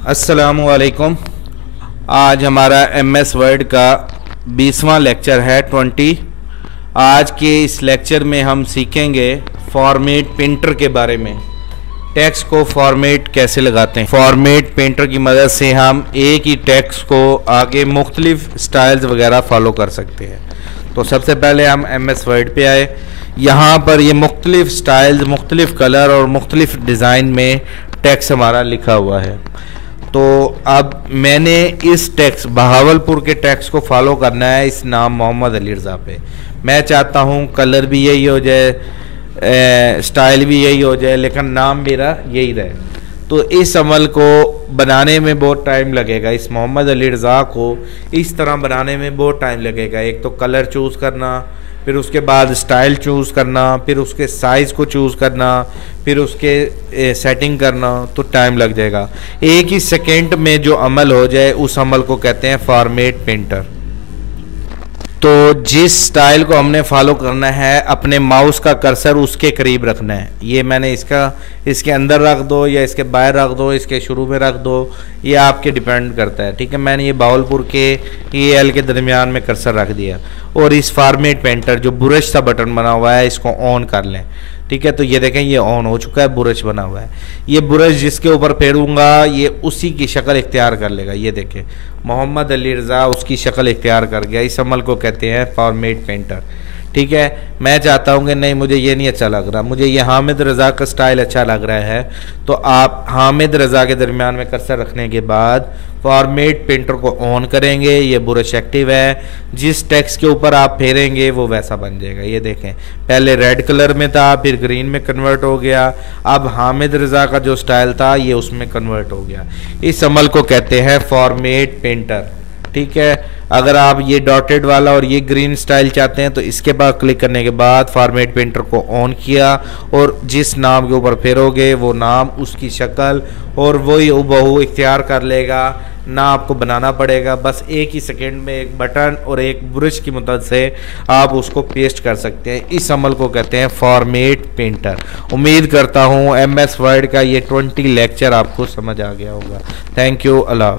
अस्सलामुअलैकुम। आज हमारा MS वर्ड का 20वां लेक्चर है 20। आज के इस लेक्चर में हम सीखेंगे फॉर्मेट पेंटर के बारे में। टेक्स्ट को फॉर्मेट कैसे लगाते हैं। फॉर्मेट पेंटर की मदद से हम एक ही टेक्स्ट को आगे मुख्तलिफ स्टाइल्स वगैरह फॉलो कर सकते हैं। तो सबसे पहले हम MS वर्ड पे आए। यहाँ पर ये मुख्तलिफ स्टाइल्स, मुख्तलिफ कलर और मुख्तलिफ डिज़ाइन में टेक्स्ट हमारा लिखा हुआ है। तो अब मैंने इस टेक्स्ट बहावलपुर के टेक्स्ट को फॉलो करना है इस नाम मोहम्मद अली रज़ा पे। मैं चाहता हूँ कलर भी यही हो जाए, स्टाइल भी यही हो जाए, लेकिन नाम मेरा यही रहे। तो इस अमल को बनाने में बहुत टाइम लगेगा। इस मोहम्मद अली रज़ा को इस तरह बनाने में बहुत टाइम लगेगा। एक तो कलर चूज़ करना, फिर उसके बाद स्टाइल चूज़ करना, फिर उसके साइज़ को चूज़ करना, फिर उसके सेटिंग करना, तो टाइम लग जाएगा। एक ही सेकंड में जो अमल हो जाए उस अमल को कहते हैं फॉर्मेट पेंटर। तो जिस स्टाइल को हमने फॉलो करना है, अपने माउस का कर्सर उसके करीब रखना है। ये मैंने इसके अंदर रख दो या इसके बाहर रख दो, इसके शुरू में रख दो, ये आपके डिपेंड करता है। ठीक है, मैंने ये बहावलपुर के EL के दरमियान में कर्सर रख दिया। और इस फॉर्मेट पेंटर जो ब्रश सा बटन बना हुआ है, इसको ऑन कर लें। ठीक है, तो ये देखें ये ऑन हो चुका है, ब्रश बना हुआ है। ये ब्रश जिसके ऊपर फेरूंगा ये उसी की शक्ल इख्तियार कर लेगा। ये देखें मोहम्मद अली रज़ा उसकी शक्ल इख्तियार कर गया। इस अमल को कहते हैं फॉर्मेट पेंटर। ठीक है, मैं चाहता हूँ कि नहीं, मुझे ये नहीं अच्छा लग रहा, मुझे ये हामिद रज़ा का स्टाइल अच्छा लग रहा है, तो आप हामिद रज़ा के दरमियान में कर्सर रखने के बाद फॉर्मेट पेंटर को ऑन करेंगे। ये ब्रश एक्टिव है, जिस टेक्स्ट के ऊपर आप फेरेंगे वो वैसा बन जाएगा। ये देखें पहले रेड कलर में था, फिर ग्रीन में कन्वर्ट हो गया, अब हामिद रज़ा का जो स्टाइल था ये उसमें कन्वर्ट हो गया। इस अमल को कहते हैं फॉर्मेट पेंटर। ठीक है, अगर आप ये डॉटेड वाला और ये ग्रीन स्टाइल चाहते हैं तो इसके बाद क्लिक करने के बाद फॉर्मेट पेंटर को ऑन किया और जिस नाम के ऊपर फेरोगे वो नाम, उसकी शक्ल और वही हूबहू इख्तियार कर लेगा। ना आपको बनाना पड़ेगा, बस एक ही सेकंड में एक बटन और एक ब्रश की मदद से आप उसको पेस्ट कर सकते हैं। इस अमल को कहते हैं फॉर्मेट पेंटर। उम्मीद करता हूँ MS वर्ड का ये 20 लेक्चर आपको समझ आ गया होगा। Thank you. अल्लाह।